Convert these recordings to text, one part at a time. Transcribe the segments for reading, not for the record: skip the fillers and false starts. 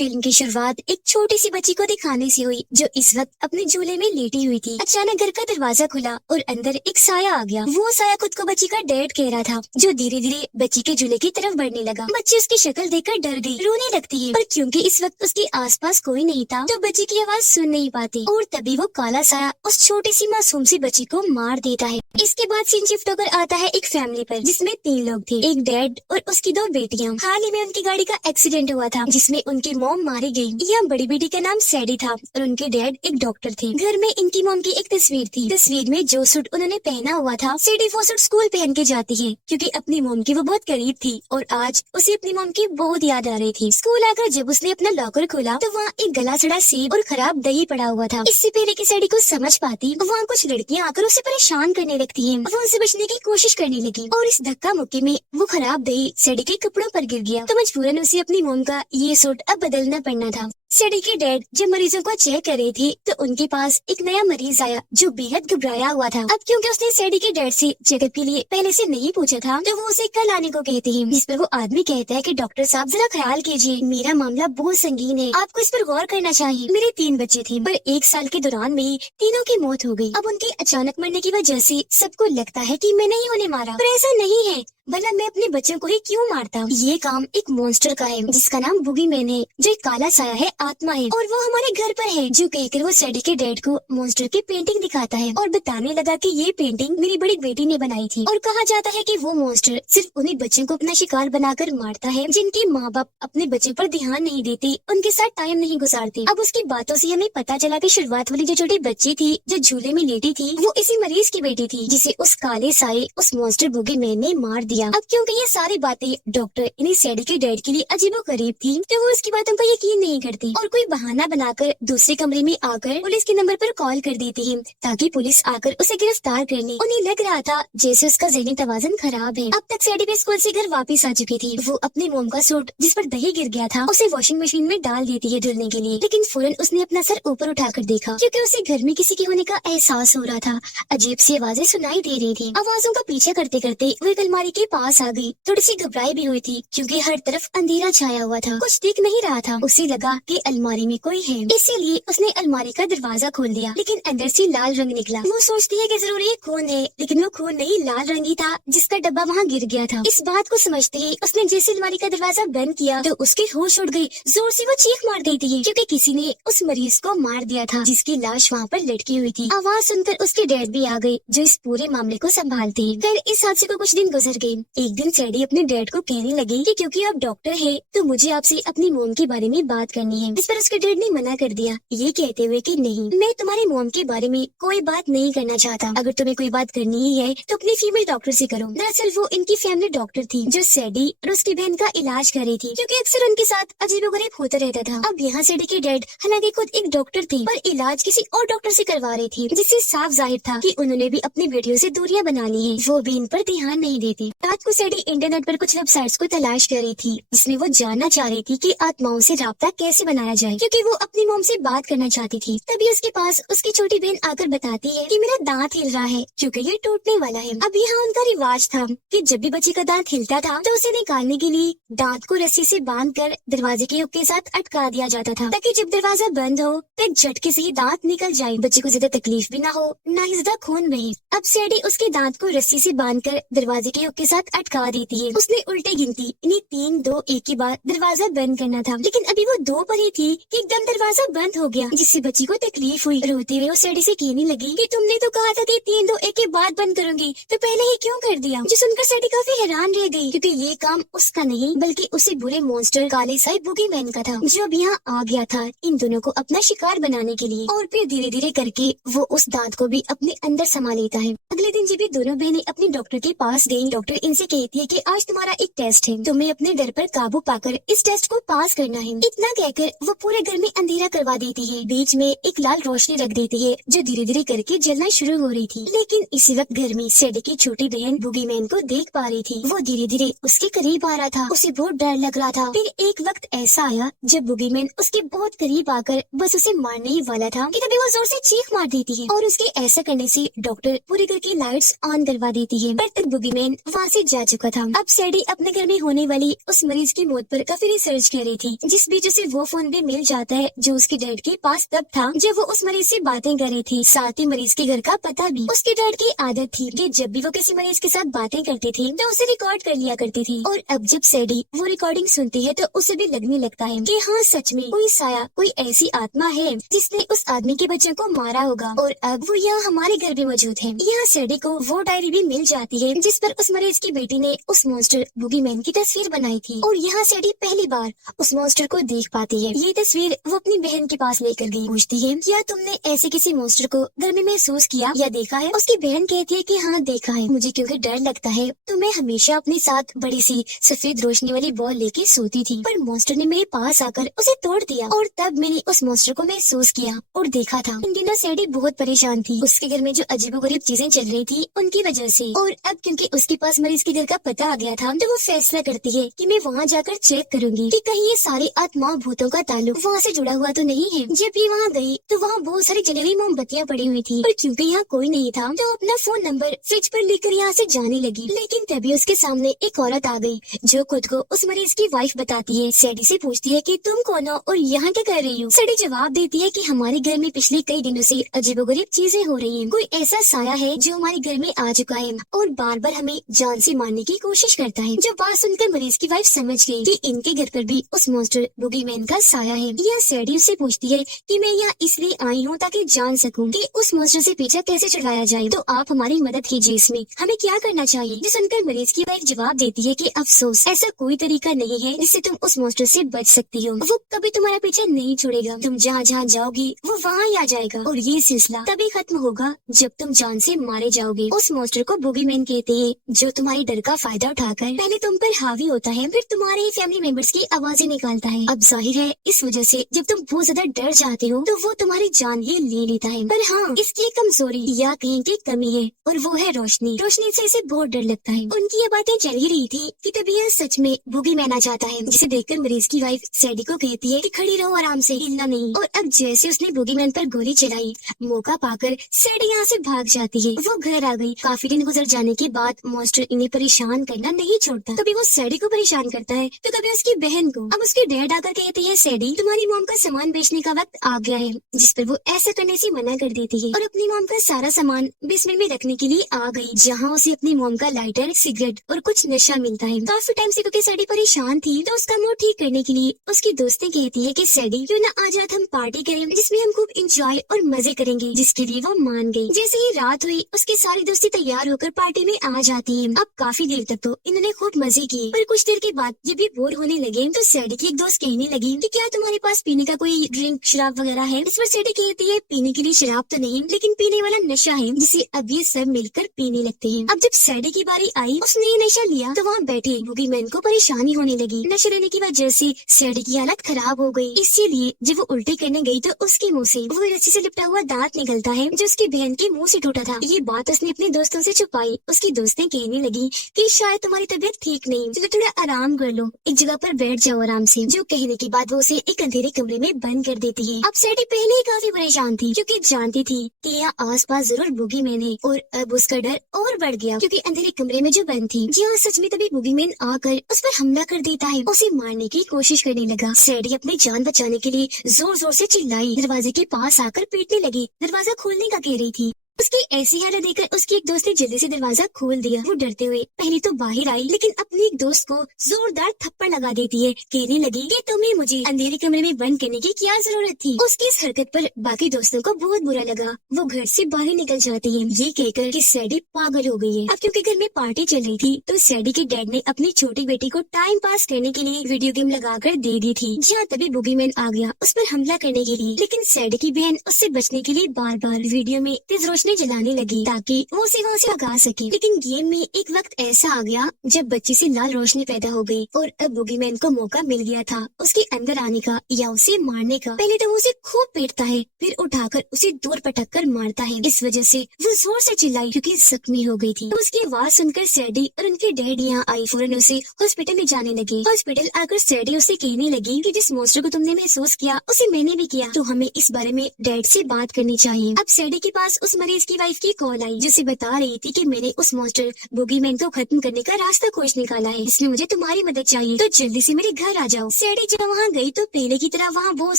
Film की शुरुआत एक छोटी सी बच्ची को दिखाने से हुई जो इस वक्त अपने झूले में लेटी हुई थी। अचानक घर का दरवाजा खुला और अंदर एक साया आ गया। वो साया खुद को बच्ची का डैड कह रहा था, जो धीरे धीरे बच्ची के झूले की तरफ बढ़ने लगा। बच्ची उसकी शक्ल देखकर डर गई, रोने लगती है, पर क्योंकि इस वक्त उसके आसपास कोई नहीं था तो बच्ची की आवाज सुन नहीं पाती। और तभी वो काला साया उस छोटी सी मासूम सी बच्ची को मार देता है। इसके बाद सीन शिफ्ट होकर आता है एक फैमिली पर, जिसमें 3 लोग थे, एक डैड और उसकी 2 बेटियां। हाल ही में उनकी गाड़ी का एक्सीडेंट हुआ था जिसमें उनकी मॉम मारी गई। यह बड़ी बेटी का नाम सैडी था और उनके डैड एक डॉक्टर थे। घर में इनकी मॉम की एक तस्वीर थी। तस्वीर में जो सूट उन्होंने पहना हुआ था, सैडी वो सूट स्कूल पहन के जाती है क्योंकि अपनी मॉम की वो बहुत करीब थी और आज उसे अपनी मॉम की बहुत याद आ रही थी। स्कूल आकर जब उसने अपना लॉकर खोला तो वहाँ एक गला सड़ा सेब और खराब दही पड़ा हुआ था। इससे पहले कि सैडी को समझ पाती, वहाँ कुछ लड़कियाँ आकर उसे परेशान करने लगती है। वो उनसे बचने की कोशिश करने लगी और इस धक्का मुक्की में वो खराब दही सैडी के कपड़ों पर गिर गया तो मजबूरन उसे अपनी मॉम का ये सूट अब बदलना पड़ना था। सैडी के डैड जब मरीजों को चेक कर रहे थे तो उनके पास एक नया मरीज आया जो बेहद घबराया हुआ था। अब क्योंकि उसने सैडी के डैड से चेकअप के लिए पहले से नहीं पूछा था तो वो उसे कल आने को कहते हैं, जिस पर वो आदमी कहता है कि डॉक्टर साहब जरा ख्याल कीजिए, मेरा मामला बहुत संगीन है, आपको इस पर गौर करना चाहिए। मेरे 3 बच्चे थे पर 1 साल के दौरान में ही तीनों की मौत हो गई। अब उनके अचानक मरने की वजह से सबको लगता है कि मैंने ही उन्हें मारा, पर ऐसा नहीं है, भला मैं अपने बच्चों को ही क्यों मारता। ये काम एक मॉन्स्टर का है जिसका नाम बुगीमैन है, जो एक काला साया है, आत्मा है और वो हमारे घर पर है। जो कहकर वो सैडी के डैड को मॉन्स्टर की पेंटिंग दिखाता है और बताने लगा कि ये पेंटिंग मेरी बड़ी बेटी ने बनाई थी। और कहा जाता है कि वो मॉन्स्टर सिर्फ उन्हीं बच्चों को अपना शिकार बनाकर मारता है जिनके माँ बाप अपने बच्चों पर ध्यान नहीं देते, उनके साथ टाइम नहीं गुजारते। अब उसकी बातों से हमें पता चला कि शुरुआत वाली जो छोटी बच्ची थी जो झूले में लेटी थी वो इसी मरीज की बेटी थी जिसे उस काले साये उस मॉन्स्टर बुगीमैन ने मार दिया। अब क्योंकि ये सारी बातें डॉक्टर इन्हीं सैडी के डैड के लिए अजीबो गरीब थी तो वो उसकी बातों पर यकीन नहीं करती और कोई बहाना बनाकर दूसरे कमरे में आकर पुलिस के नंबर पर कॉल कर देती है ताकि पुलिस आकर उसे गिरफ्तार कर ले। उन्हें लग रहा था जैसे उसका ज़हनी तवाज़ुन खराब है। अब तक सैडी भी स्कूल से घर वापस आ चुकी थी। वो अपने मोम का सूट जिस पर दही गिर गया था उसे वॉशिंग मशीन में डाल देती है धुलने के लिए, लेकिन फौरन उसने अपना सर ऊपर उठाकर देखा क्योंकि उसे घर में किसी के होने का एहसास हो रहा था। अजीब सी आवाजें सुनाई दे रही थी। आवाजों का पीछा करते करते वो एक अलमारी के पास आ गई। थोड़ी सी घबराई भी हुई थी क्योंकि हर तरफ अंधेरा छाया हुआ था, कुछ दिख नहीं रहा था। उसे लगा कि अलमारी में कोई है, इसीलिए उसने अलमारी का दरवाजा खोल दिया, लेकिन अंदर से लाल रंग निकला। वो सोचती है कि जरूर ये खून है, लेकिन वो खून नहीं, लाल रंग ही था जिसका डब्बा वहाँ गिर गया था। इस बात को समझते ही उसने जैसे अलमारी का दरवाजा बंद किया तो उसके होश उड़ गई। जोर से वो चीख मार देती है क्योंकि किसी ने उस मरीज को मार दिया था जिसकी लाश वहाँ पर लटकी हुई थी। आवाज सुनकर उसके डैड भी आ गए जो इस पूरे मामले को संभालते हैं। फिर इस हादसे को कुछ दिन गुजर गए। एक दिन सैडी अपने डैड को कहने लगी कि क्योंकि आप डॉक्टर है तो मुझे आपसे अपनी मोम के बारे में बात करनी है। इस पर उसके डैड ने मना कर दिया, ये कहते हुए कि नहीं, मैं तुम्हारे मोम के बारे में कोई बात नहीं करना चाहता। अगर तुम्हें कोई बात करनी ही है तो अपनी फीमेल डॉक्टर से करो। दरअसल वो इनकी फैमिली डॉक्टर थी जो सैडी और उसकी बहन का इलाज कर रही थी क्योंकि अक्सर उनके साथ अजीबोगरीब होता रहता था। अब यहाँ सैडी के डैड हालांकि खुद एक डॉक्टर थे पर इलाज किसी और डॉक्टर से करवा रही थी, जिससे साफ जाहिर था कि उन्होंने भी अपनी बेटियों से दूरियां बना ली है। वो भी इन पर ध्यान नहीं देते। रात को सैडी इंटरनेट पर कुछ वेबसाइट्स को तलाश कर रही थी जिसमें वो जानना चाह रही थी कि आत्माओं से राब्ता कैसे बनाया जाए क्योंकि वो अपनी मोम से बात करना चाहती थी। तभी उसके पास उसकी छोटी बहन आकर बताती है कि मेरा दांत हिल रहा है क्योंकि ये टूटने वाला है। अब यहाँ उनका रिवाज था कि जब भी बच्चे का दांत हिलता था तो उसे निकालने के लिए दांत को रस्सी से बांधकर दरवाजे के हुक के साथ अटका दिया जाता था ताकि जब दरवाजा बंद हो तो एक झटके से ही दांत निकल जाए, बच्चे को ज्यादा तकलीफ भी ना हो, ना ही ज्यादा खून बहे। अब सैडी उसके दांत को रस्सी से बांधकर दरवाजे के हुक के साथ अटका देती है। उसने उल्टे गिनती इन्हें 3 2 1 के बाद दरवाजा बंद करना था, लेकिन अभी वो 2 पर ही थी कि एकदम दरवाजा बंद हो गया जिससे बच्ची को तकलीफ हुई। रोते हुए वो सैडी से कहने लगी कि तुमने तो कहा था कि 3 2 1 के बाद बंद करूंगी तो पहले ही क्यों कर दिया। जो सुनकर सैडी काफी हैरान रह गई क्योंकि ये काम उसका नहीं बल्कि उसे बुरे मॉन्स्टर काले साए बुगीमैन का था जो अब यहाँ आ गया था इन दोनों को अपना शिकार बनाने के लिए। और फिर धीरे धीरे करके वो उस दांत को भी अपने अंदर समा लेता है। अगले दिन जब ये दोनों बहनें अपने डॉक्टर के पास गयी, डॉक्टर इनसे कहती है कि आज तुम्हारा एक टेस्ट है, तुम्हें अपने डर पर काबू पाकर इस टेस्ट को पास करना है। इतना कहकर वो पूरे घर में अंधेरा करवा देती है, बीच में एक लाल रोशनी रख देती है जो धीरे धीरे करके जलना शुरू हो रही थी। लेकिन इसी वक्त घर में सैडी की छोटी बहन बुगीमैन को देख पा रही थी। वो धीरे धीरे उसके करीब आ रहा था, उसे बहुत डर लग रहा था। फिर एक वक्त ऐसा आया जब बुगीमैन उसके बहुत करीब आकर बस उसे मारने ही वाला था कि तभी वो जोर से चीख मार देती है और उसके ऐसा करने से डॉक्टर पूरे घर की लाइट्स ऑन करवा देती है। पर तक बुगीमैन वहाँ से जा चुका था। अब सैडी अपने घर में होने वाली उस मरीज की मौत पर काफी रिसर्च कर रही थी। जिस बीच उसे वो फोन फोन भी मिल जाता है जो उसके डैड के पास तब था जब वो उस मरीज से बातें कर रही थी। साथ ही मरीज के घर का पता भी। उसके डैड की आदत थी कि जब भी वो किसी मरीज के साथ बातें करती थी तो उसे रिकॉर्ड कर लिया करती थी। और अब जब सैडी वो रिकॉर्डिंग सुनती है तो उसे भी लगने लगता है कि हाँ सच में कोई साया, कोई ऐसी आत्मा है जिसने उस आदमी के बच्चों को मारा होगा और अब वो यहाँ हमारे घर भी मौजूद है। यहाँ सैडी को वो डायरी भी मिल जाती है जिस पर उस मरीज की बेटी ने उस मॉन्स्टर बुगीमैन की तस्वीर बनाई थी। और यहाँ सैडी पहली बार उस मॉन्स्टर को देख पाती है। ये तस्वीर वो अपनी बहन के पास लेकर गई। पूछती है क्या तुमने ऐसे किसी मॉन्स्टर को घर में महसूस किया या देखा है? उसकी बहन कहती है कि हाँ देखा है, मुझे क्योंकि डर लगता है तो मैं हमेशा अपने साथ बड़ी सी सफेद रोशनी वाली बॉल लेके सोती थी, पर मॉन्स्टर ने मेरे पास आकर उसे तोड़ दिया और तब मैंने उस मॉन्स्टर को महसूस किया और देखा था। इन दिनों सैडी बहुत परेशान थी। उसके घर में जो अजीबोगरीब चीजें चल रही थी उनकी वजह से। और अब क्योंकि उसके पास मरीज के घर का पता आ गया था तो वो फैसला करती है कि मैं वहाँ जाकर चेक करूंगी कि कहीं ये सारे आत्मा भूतों का ताल्लुक वहाँ से जुड़ा हुआ तो नहीं है। जब ये वहाँ गई तो वहाँ बहुत सारी जली हुई मोमबत्तियाँ पड़ी हुई थी, पर क्योंकि यहाँ कोई नहीं था तो अपना फोन नंबर फ्रिज पर लेकर यहाँ से जाने लगी। लेकिन तभी उसके सामने एक औरत आ गई जो खुद को उस मरीज की वाइफ बताती है। सैडी से पूछती है कि तुम कौन हो और यहाँ क्या कर रही हो? सैडी जवाब देती है कि हमारे घर में पिछले कई दिनों से अजीबोगरीब चीजें हो रही हैं। कोई ऐसा साया है जो हमारे घर में आ चुका है और बार बार हमें जान से मारने की कोशिश करता है। जब बात सुनकर मरीज की वाइफ समझ गई कि इनके घर पर भी उस मॉन्स्टर बुगीमैन का साया है। यह सैडी उससे पूछती है कि मैं यहाँ इसलिए आई हूँ ताकि जान सकूं कि उस मॉन्स्टर से पीछा कैसे छुड़वाया जाए, तो आप हमारी मदद कीजिए, इसमें हमें क्या करना चाहिए? जो सुनकर मरीज की वाइफ जवाब देती है कि अफसोस ऐसा कोई तरीका नहीं है जिससे तुम उस मॉन्स्टर से बच सकती हो। वो कभी तुम्हारा पीछा नहीं छोड़ेगा, तुम जहाँ जहाँ जाओगी वो वहाँ ही आ जाएगा और ये सिलसिला तभी खत्म होगा जब तुम जान से मारे जाओगे। उस मॉन्स्टर को बुगीमैन कहते हैं जो तुम्हारे डर का फायदा उठाकर पहले तुम पर हावी होता है, फिर तुम्हारे ही फैमिली मेंबर्स की आवाजें निकालता है। अब जाहिर है इस वजह से जब तुम बहुत ज्यादा डर जाते हो तो वो तुम्हारी जान ही ले लेता है। पर हाँ, इसकी एक कमजोरी या कहीं की कमी है और वो है रोशनी। रोशनी से इसे बहुत डर लगता है। उनकी ये बातें चल ही रही थी कि तभी यह सच में बुगीमैन आ जाता है, जिसे देखकर मरीज की वाइफ सैडी को कहती है कि खड़ी रहो, आराम से हिलना नहीं। और अब जैसे उसने बुगीमैन पर गोली चलाई, मौका पाकर सैडी यहाँ से भाग जाती है। वो घर आ गई। काफी दिन गुजर जाने के बाद मॉन्स्टर इन्हें परेशान करना नहीं छोड़ता। कभी वो सैडी को परेशान करता है तो कभी उसकी बहन को। अब उसके डैड आकर कहते हैं सैडी तुम्हारी मॉम का सामान बेचने का वक्त आ गया है, जिस पर वो ऐसा करने से मना कर देती है और अपनी मॉम का सारा सामान बेसमेंट में रखने के लिए आ गई, जहाँ उसे अपनी मॉम का लाइटर, सिगरेट और कुछ नशा मिलता है। काफी टाइम से क्योंकि सैडी परेशान थी तो उसका मूड ठीक करने के लिए उसकी दोस्तें कहती है कि सैडी क्यों ना आज रात हम पार्टी करें जिसमें हम खूब इंजॉय और मजे करेंगे, जिसके लिए वो मान गई। जैसे ही रात हुई उसकी सारी दोस्ती तैयार होकर पार्टी में आ जाती है। अब काफी देर तक तो इन्होंने खूब मजे किए, पर कुछ देर के बाद जब ये बोर होने लगे तो सैडी की एक दोस्त कहने लगी कि क्या तुम्हारे पास पीने का कोई ड्रिंक, शराब वगैरह है? इस पर सैडी कहती है पीने के लिए शराब तो नहीं, लेकिन पीने वाला नशा है जिसे अब ये सब मिलकर पीने लगते हैं। अब जब सैडी की बारी आई उसने ये नशा लिया तो वहाँ बैठे बुगीमैन को परेशानी होने लगी। नशा लेने की वजह से सैडी की हालत खराब हो गई। इसीलिए जब वो उल्टे करने गई तो उसके मुँह से वो रस्सी से लिपटा हुआ दांत निकलता है जो उसकी बहन के मुँह से टूटा था। ये बात उसने अपने दोस्तों से छुपाई। उसकी दोस्तें कहने लगी कि शायद तुम्हारी तबीयत ठीक नहीं, चलो थोड़ा आराम कर लो, एक जगह पर बैठ जाओ आराम से। जो कहने के बाद वो उसे एक अंधेरे कमरे में बंद कर देती है। अब सैडी पहले ही काफी परेशान थी क्योंकि जानती थी कि यहाँ आसपास जरूर बुगीमैन है और अब उसका डर और बढ़ गया क्योंकि अंधेरे कमरे में जो बंद थी जी हाँ सच में तभी बुगीमैन आकर उस पर हमला कर देता है, उसे मारने की कोशिश करने लगा। सैडी अपनी जान बचाने के लिए जोर जोर से चिल्लाई, दरवाजे के पास आकर पीटने लगी, दरवाजा खोलने का कह रही थी। उसकी ऐसी हालत देखकर उसकी एक दोस्त ने जल्दी से दरवाजा खोल दिया। वो डरते हुए पहले तो बाहर आई लेकिन अपनी एक दोस्त को जोरदार थप्पड़ लगा देती है। कहने लगी कि तुम्हें मुझे अंधेरे कमरे में बंद करने की क्या जरूरत थी। उसकी इस हरकत पर बाकी दोस्तों को बहुत बुरा लगा। वो घर से बाहर निकल जाती है ये कहकर कि सैडी पागल हो गई है। अब क्योंकि घर में पार्टी चल रही थी तो सैडी के डैड ने अपनी छोटी बेटी को टाइम पास करने के लिए वीडियो गेम लगाकर दे दी थी। जहाँ तभी बुगीमैन आ गया उस पर हमला करने के लिए, लेकिन सैडी की बहन उससे बचने के लिए बार बार वीडियो में तेज रोशनी जलाने लगी ताकि वो उसे वहाँ से भगा सके। लेकिन गेम में एक वक्त ऐसा आ गया जब बच्ची से लाल रोशनी पैदा हो गई और अब बुगीमैन को मौका मिल गया था उसके अंदर आने का या उसे मारने का। पहले तो वो उसे खूब पीटता है, फिर उठाकर उसे दूर पटक कर मारता है। इस वजह से वो जोर से चिल्लाई क्योंकि जख्मी हो गई थी। तो उसकी आवाज सुनकर सैडी और उनके डैड यहाँ आई फौरन उसे हॉस्पिटल ले जाने लगे। हॉस्पिटल आकर सैडी उसे कहने लगी कि जिस मॉन्स्टर को तुमने महसूस किया उसे मैंने भी किया, तो हमें इस बारे में डैड से बात करनी चाहिए। अब सैडी के पास उस मरीज की वाइफ की कॉल आई जिसे बता रही थी कि मैंने उस मॉन्स्टर बूगीमैन को खत्म करने का रास्ता खोज निकाला है, इसमें मुझे तुम्हारी मदद चाहिए, तो जल्दी से मेरे घर आ जाओ। सैडी जब वहाँ गई तो पहले की तरह वहाँ बहुत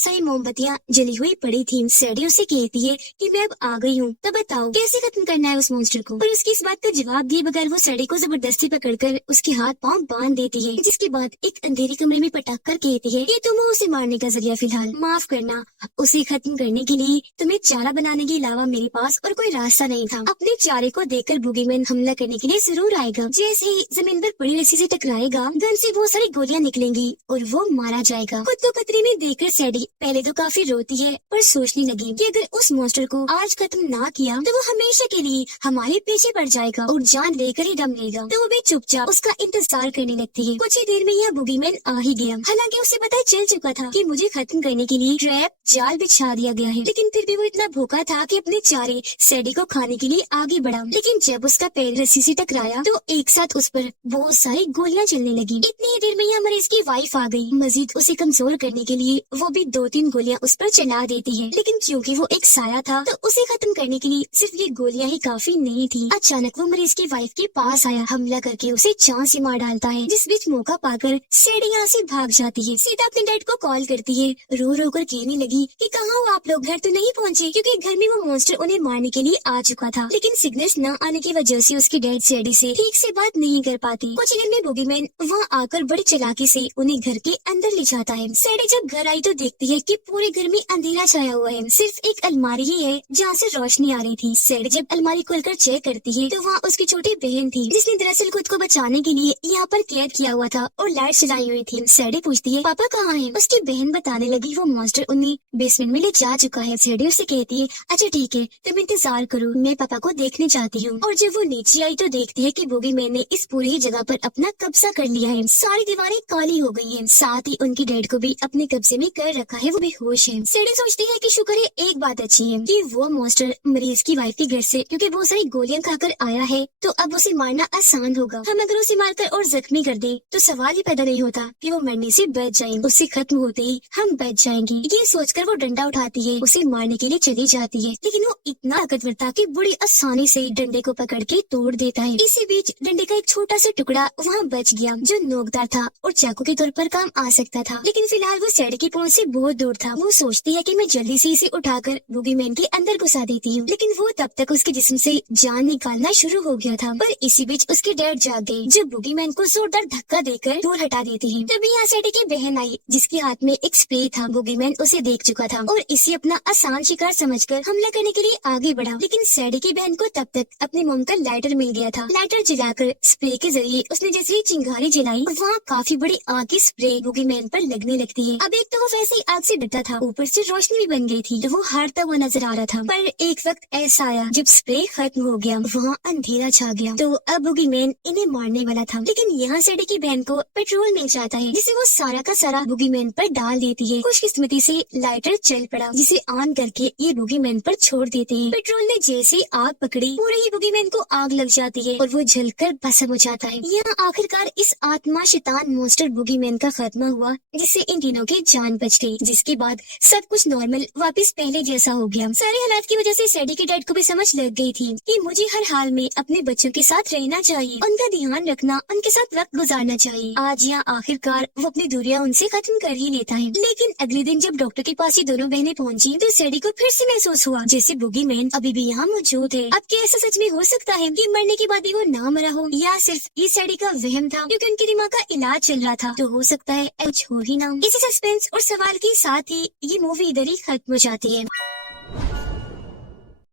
सारी मोमबत्तियाँ जली हुई पड़ी थी। सैडी उसे कहती है कि मैं अब आ गई हूँ, तो बताओ कैसे खत्म करना है उस मॉन्स्टर को। पर उसकी इस बात का जवाब दिए बगैर वो सैडी को जबरदस्ती पकड़कर उसके हाथ पाँव बांध देती है, जिसके बाद एक अंधेरे कमरे में पटक कर कहती है कि तुम हो उसे मारने का जरिया फिलहाल, माफ करना, उसे खत्म करने के लिए तुम्हें चारा बनाने के अलावा मेरे पास और कोई रास्ता नहीं था। अपने चारे को देखकर बूगीमैन हमला करने के लिए जरूर आएगा। जैसे ही जमीन पर पड़ी रस्सी से टकराएगा, गन से बहुत सारी गोलियां निकलेंगी और वो मारा जाएगा। खुद को खतरे में देखकर सैडी पहले तो काफी रोती है, पर सोचने लगी कि अगर उस मॉन्स्टर को आज खत्म ना किया तो वो हमेशा के लिए हमारे पीछे पड़ जाएगा और जान लेकर ही दम लेगा। तो वो भी चुपचाप उसका इंतजार करने लगती है। कुछ ही देर में यह बूगीमैन आ ही गया। हालांकि उसे पता चल चुका था कि मुझे खत्म करने के लिए ट्रैप जाल बिछा दिया गया है, लेकिन फिर भी वो इतना भूखा था कि अपने चारे सैडी को खाने के लिए आगे बढ़ा। लेकिन जब उसका पैर रस्सी से टकराया तो एक साथ उस पर बहुत सारी गोलियां चलने लगी। इतनी ही देर में यहाँ मरीज की वाइफ आ गई। मजीद उसे कमजोर करने के लिए वो भी 2-3 गोलियां उस पर चला देती है, लेकिन क्योंकि वो एक साया था तो उसे खत्म करने के लिए सिर्फ ये गोलियां ही काफी नहीं थी। अचानक वो मरीज की वाइफ के पास आया, हमला करके उसे चांद से मार डालता है, जिस बीच मौका पाकर सैडी यहाँ से भाग जाती है। सीधा अपने डैड को कॉल करती है, रो रो कर कहने लगी कि कहाँ हो आप लोग, घर तो नहीं पहुँचे, क्योंकि घर में वो मॉन्स्टर उन्हें मारने के लिए आ चुका था। लेकिन सिग्नल्स न आने की वजह से उसके डैड सैडी से ठीक से बात नहीं कर पाती। कुछ दिन में बूगीमैन वहाँ आकर बड़ी चालाकी से उन्हें घर के अंदर ले जाता है। सैडी जब घर आई तो देखती है कि पूरे घर में अंधेरा छाया हुआ है, सिर्फ एक अलमारी ही है जहाँ से रोशनी आ रही थी। सैडी जब अलमारी खोलकर चेक करती है तो वहाँ उसकी छोटी बहन थी, जिसने दरअसल खुद को बचाने के लिए यहाँ पर कैद किया हुआ था और लाइट जलाई हुई थी। सैडी पूछती है पापा कहाँ है? उसकी बहन बताने लगी वो मॉन्स्टर उन्हें बेसमेंट में ले जा चुका है। सैडी उससे कहती है अच्छा ठीक है, तुम इंतजार करो, मैं पापा को देखने जाती हूँ। और जब वो नीचे आई तो देखती है कि बूगीमैन ने इस पूरी जगह पर अपना कब्जा कर लिया है। सारी दीवारें काली हो गई हैं, साथ ही उनके डैड को भी अपने कब्जे में कर रखा है, वो बेहोश है। सैडी सोचती है कि शुक्र है एक बात अच्छी है कि वो मॉन्स्टर मरीज की वाइफ के घर से क्योंकि बहुत सारी गोलियां खाकर आया है, तो अब उसे मारना आसान होगा। हम अगर उसे मारकर और जख्मी कर दे तो सवाल ही पैदा नहीं होता कि वो मरने से बच जाए, उससे खत्म होते ही हम बच जाएंगे। ये सोचकर वो डंडा उठाती है, उसे मारने के लिए चली जाती है, लेकिन वो इतना ताकतवर था कि बड़ी आसानी से डंडे को पकड़ के तोड़ देता है। इसी बीच डंडे का एक छोटा सा टुकड़ा वहाँ बच गया जो नोकदार था और चाकू के तौर पर काम आ सकता था, लेकिन फिलहाल वो सैडी की पहुंच से बहुत दूर था। वो सोचती है कि मैं जल्दी से इसे उठाकर बूगीमैन के अंदर घुसा देती हूँ, लेकिन वो तब तक उसके जिस्म से जान निकालना शुरू हो गया था। पर इसी बीच उसके डैड जाग गए जो बूगीमैन को जोरदार धक्का देकर दूर हटा देते हैं। तभी यहाँ सैडी की बहन आई जिसके हाथ में एक स्प्रे था। बूगीमैन उसे देख चुका था और इसे अपना आसान शिकार समझकर हमला करने के लिए आगे बढ़ा, लेकिन सैडी की बहन को तब तक अपने मोम का लाइटर मिल गया था। लाइटर जलाकर स्प्रे के जरिए उसने जैसे ही चिंगारी जलाई, वहाँ काफी बड़ी आग की स्प्रे बूगीमैन पर लगने लगती है। अब एक तो वो वैसे ही आग से डरता था, ऊपर से रोशनी भी बन गई थी, तो वो हारता हुआ नजर आ रहा था। पर एक वक्त ऐसा आया जब स्प्रे खत्म हो गया, वहाँ अंधेरा छा गया, तो अब बूगीमैन इन्हें मारने वाला था। लेकिन यहाँ सैडी की बहन को पेट्रोल मिल जाता है, जिसे वो सारा का सारा बूगीमैन पर डाल देती है। खुशकिस्मती से लाइटर चल पड़ा, जिसे ऑन करके ये बूगीमैन पर छोड़ देते हैं। पेट्रोल ने जैसे आग पकड़ी, पूरे ही बूगीमैन को आग लग जाती है और वो जलकर भस्म हो जाता है। यहाँ आखिरकार इस आत्मा शैतान मॉन्स्टर बूगीमैन का खात्मा हुआ, जिससे इन तीनों की जान बच गई, जिसके बाद सब कुछ नॉर्मल वापस पहले जैसा हो गया। सारे हालात की वजह से सैडी के डैड को भी समझ लग गई थी कि मुझे हर हाल में अपने बच्चों के साथ रहना चाहिए, उनका ध्यान रखना, उनके साथ वक्त गुजारना चाहिए। आज यहाँ आखिरकार वो अपनी दूरियां उनसे खत्म कर ही लेता है। लेकिन अगले दिन जब डॉक्टर के पास ये दोनों बहनें पहुँची तो सैडी को फिर से महसूस हुआ जैसे बूगीमैन अभी भी यहाँ मौजूद है। अब क्या ऐसा सच में हो सकता है कि मरने के बाद भी वो ना मरा हो, या सिर्फ ये सैडी का वहम था क्योंकि उनके दिमाग का इलाज चल रहा था? तो हो सकता है कुछ हो ही ना। इसी सस्पेंस और सवाल के साथ ही ये मूवी इधर ही खत्म हो जाती है।